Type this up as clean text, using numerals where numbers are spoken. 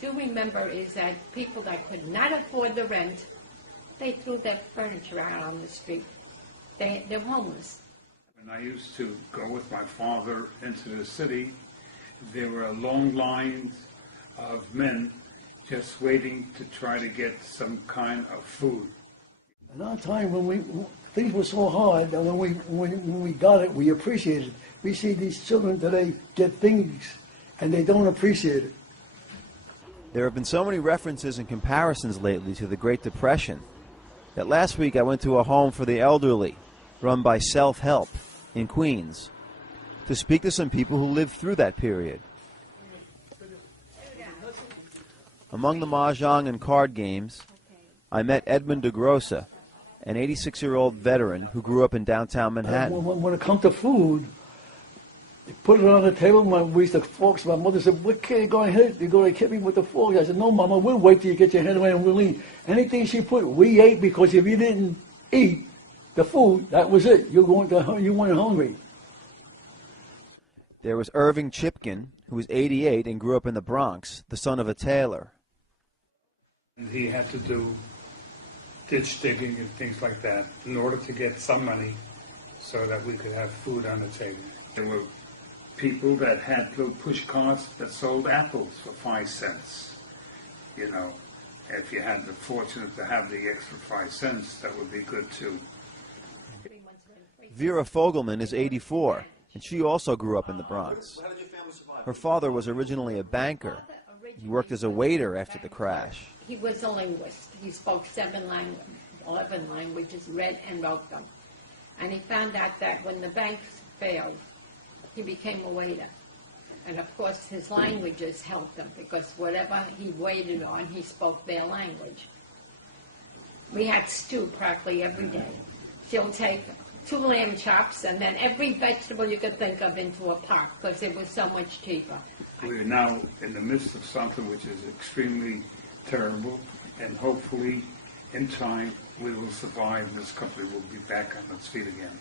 do remember is that people that could not afford the rent, they threw their furniture out on the street. They're homeless. When I used to go with my father into the city, there were long lines of men just waiting to try to get some kind of food. At our time, things were so hard that when we got it, we appreciated it. We see these children today get things, and they don't appreciate it. There have been so many references and comparisons lately to the Great Depression that last week I went to a home for the elderly run by Self-Help in Queens to speak to some people who lived through that period. Among the mahjong and card games, I met Edmund DeGrossa, an 86-year-old veteran who grew up in downtown Manhattan. When it comes to food, you put it on the table. We used to forks. My mother said, "What kid going ahead? You're going to hit me with the fork." I said, "No, Mama, we'll wait till you get your hand away and we'll eat." Anything she put, we ate, because if you didn't eat the food, that was it. You went hungry. There was Irving Chipkin, who was 88 and grew up in the Bronx, the son of a tailor. He had to do ditch digging and things like that in order to get some money so that we could have food on the table. There were people that had little push carts that sold apples for 5 cents. You know, if you had the fortune to have the extra 5 cents, that would be good too. Vera Fogelman is 84, and she also grew up in the Bronx. Her father was originally a banker. He worked as a waiter after the crash. He was a linguist. He spoke 11 languages, read and wrote them. And he found out that when the banks failed, he became a waiter. And of course his languages helped him, because whatever he waited on, he spoke their language. We had stew practically every day. She'll take 2 lamb chops and then every vegetable you could think of into a pot, because it was so much cheaper. We're now in the midst of something which is extremely terrible, and hopefully in time we will survive. This country will be back on its feet again.